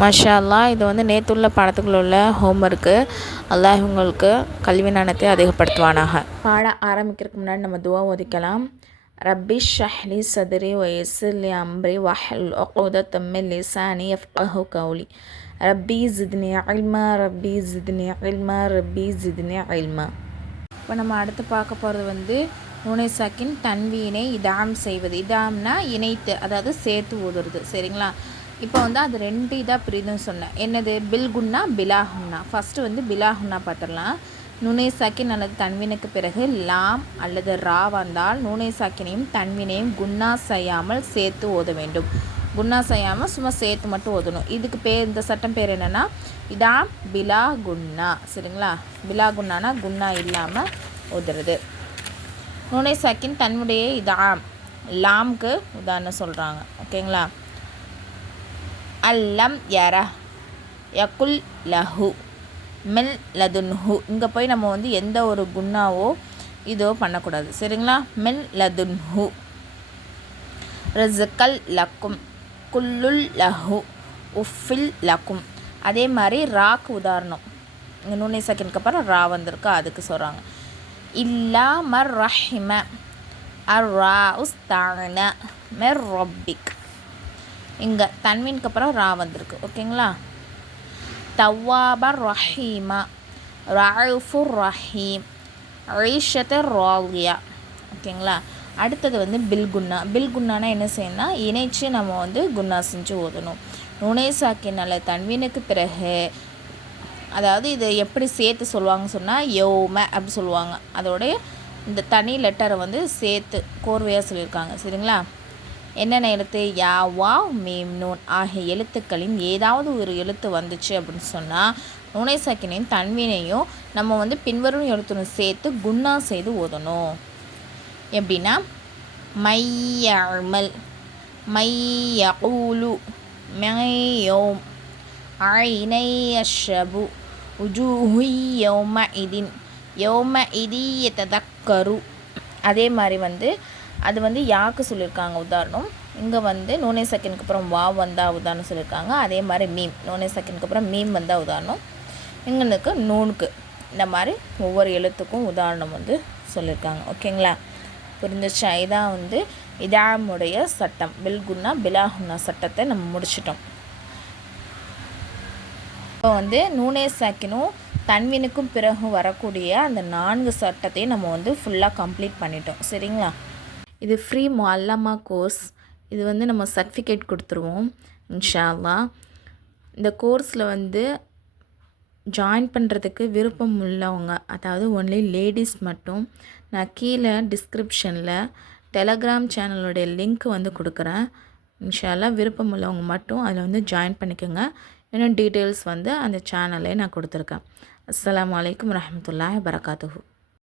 மாஷா அல்லாஹ். இது வந்து நேற்றுள்ள பாடத்துக்குள்ள உள்ள ஹோம்ஒர்க்கு. அல்லாஹ் உங்களுக்கு கல்வி ஞானத்தை அதிகப்படுத்துவானாக. பாடம் ஆரம்பிக்கிறதுக்கு முன்னாடி நம்ம துவா ஓதிக்கலாம். ரப்பி ஷ்ரஹ்லி சத்ரி வயஸ்ஸிர் லி அம்ரி வஹ்லுல் உக்தத்தம் மின் லிசானி யஃப்கஹு கௌலி. ரப்பி ஜித்னி இல்மா ரப்பி ஜித்னி இல்மா ரப்பி ஜித்னி இல்மா. இப்போ நம்ம அடுத்து பார்க்க போகிறது வந்து நூனை சாக்கின் தன்வீனை இதாம் செய்வது. இதாம்னா இணைத்து, அதாவது சேர்த்து ஓதுறது. சரிங்களா? இப்போ வந்து அது 2 இதாக பிரிதுன்னு சொன்னேன். என்னது? பில்குன்னா பிலாகுன்னா. ஃபஸ்ட்டு வந்து பிலாகுன்னா பார்த்துடலாம். நுனை சாக்கின் அல்லது தன்வினுக்கு பிறகு லாம் அல்லது ரா வந்தால் நுனை சாக்கினையும் தன்வினையும் குன்னா செய்யாமல் சேர்த்து ஓத வேண்டும். குன்னா செய்யாமல் சும்மா சேர்த்து மட்டும் ஓதணும். இதுக்கு பேர், இந்த சட்டம் பேர் என்னென்னா இதாம் பிலா குன்னா. சரிங்களா? பிலா குன்னானா குன்னா இல்லாமல் ஓதுறது. நுனை சாக்கின் தன்னுடைய இதாம் லாம்க்கு உதாரணம் சொல்கிறாங்க. ஓகேங்களா? அல்லம் யர யகுல் லஹு மில் லதுன்ஹு. இங்கே போய் நம்ம வந்து எந்த ஒரு குன்னாவோ இதோ பண்ணக்கூடாது. சரிங்களா? மில் லதுன்ஹு. ரிஸ்கல் லக்கும் குல்லுல் லஹு உஃபில் லக்கும். அதே மாதிரி ராக்கு உதாரணம். இங்கே நுனை சக்கினுக்கு அப்புறம் ரா வந்திருக்கு, அதுக்கு சொல்கிறாங்க. இல்லா மர் ரஹிம அர் ரா உஸ்தான மெர் ரொப்பிக். இங்கே தன்வீனுக்கு அப்புறம் ரா வந்திருக்கு. ஓகேங்களா? தவாபர் ரஹீமா ரவுஃபுர் ரஹீம் ஐஷத்தர் ராலியா. ஓகேங்களா? அடுத்தது வந்து பில்குன்னா. பில்குன்னானா என்ன செய்யணும்னா இணைச்சு நம்ம வந்து குன்னா செஞ்சு ஓதணும். நுனை சாக்கினால தன்வீனுக்கு பிறகு, அதாவது இதை எப்படி சேர்த்து சொல்லுவாங்கன்னு சொன்னால் யோம அப்படி சொல்லுவாங்க. அதோடைய இந்த தனி லெட்டரை வந்து சேர்த்து கோர்வையாக சொல்லியிருக்காங்க. சரிங்களா? என்னென்ன எழுத்து? யா வா மீம் நூன் ஆகிய எழுத்துக்களின் ஏதாவது ஒரு எழுத்து வந்துச்சு அப்படின்னு சொன்னால் நுனை சாக்கினையும் தன்வீனையும் நம்ம வந்து பின்வரும் எழுத்துடன் சேர்த்து குன்னா செய்து ஓதணும். எப்படின்னா மையமல் மையூலு மையோம் ஐனை அஷ்ரபு உஜூஹு யௌம இதின் யௌம இதி யததக்கரு. அதே மாதிரி வந்து அது வந்து யாக்கு சொல்லியிருக்காங்க உதாரணம். இங்கே வந்து நுனை சக்கினுக்கு அப்புறம் வா வந்தால் உதாரணம் சொல்லியிருக்காங்க. அதே மாதிரி மீம், நுனை சக்கினுக்கு அப்புறம் மீம் வந்தால் உதாரணம். இங்கே நூனுக்கு இந்த மாதிரி ஒவ்வொரு எழுத்துக்கும் உதாரணம் வந்து சொல்லியிருக்காங்க. ஓகேங்களா? புரிஞ்சிச்சா? இதான் வந்து இதாமுடைய சட்டம். பில்குன்னா பிலாகுன்னா சட்டத்தை நம்ம முடிச்சிட்டோம். இப்போ வந்து நூனை சாக்கினும் தன்வீனுக்கும் பிறகு வரக்கூடிய அந்த 4 சட்டத்தையும் நம்ம வந்து ஃபுல்லாக கம்ப்ளீட் பண்ணிட்டோம். சரிங்களா? இது ஃப்ரீ முஅல்லமா கோர்ஸ். இது வந்து நம்ம சர்டிஃபிகேட் கொடுத்துருவோம் இன்ஷா அல்லாஹ். இந்த கோர்ஸில் வந்து ஜாயின் பண்ணுறதுக்கு விருப்பம் உள்ளவங்க, அதாவது ஒன்லி லேடிஸ் மட்டும், நான் கீழே டிஸ்கிரிப்ஷனில் டெலகிராம் சேனலோடைய லிங்க் வந்து கொடுக்குறேன். இன்ஷா அல்லாஹ் விருப்பம் உள்ளவங்க மட்டும் அதில் வந்து ஜாயின் பண்ணிக்கோங்க. இன்னும் டீட்டெயில்ஸ் வந்து அந்த சேனலே நான் கொடுத்துருக்கேன். அஸ்ஸலாமு அலைக்கும் வரஹ்மத்துல்லாஹி வபரகாத்துஹு.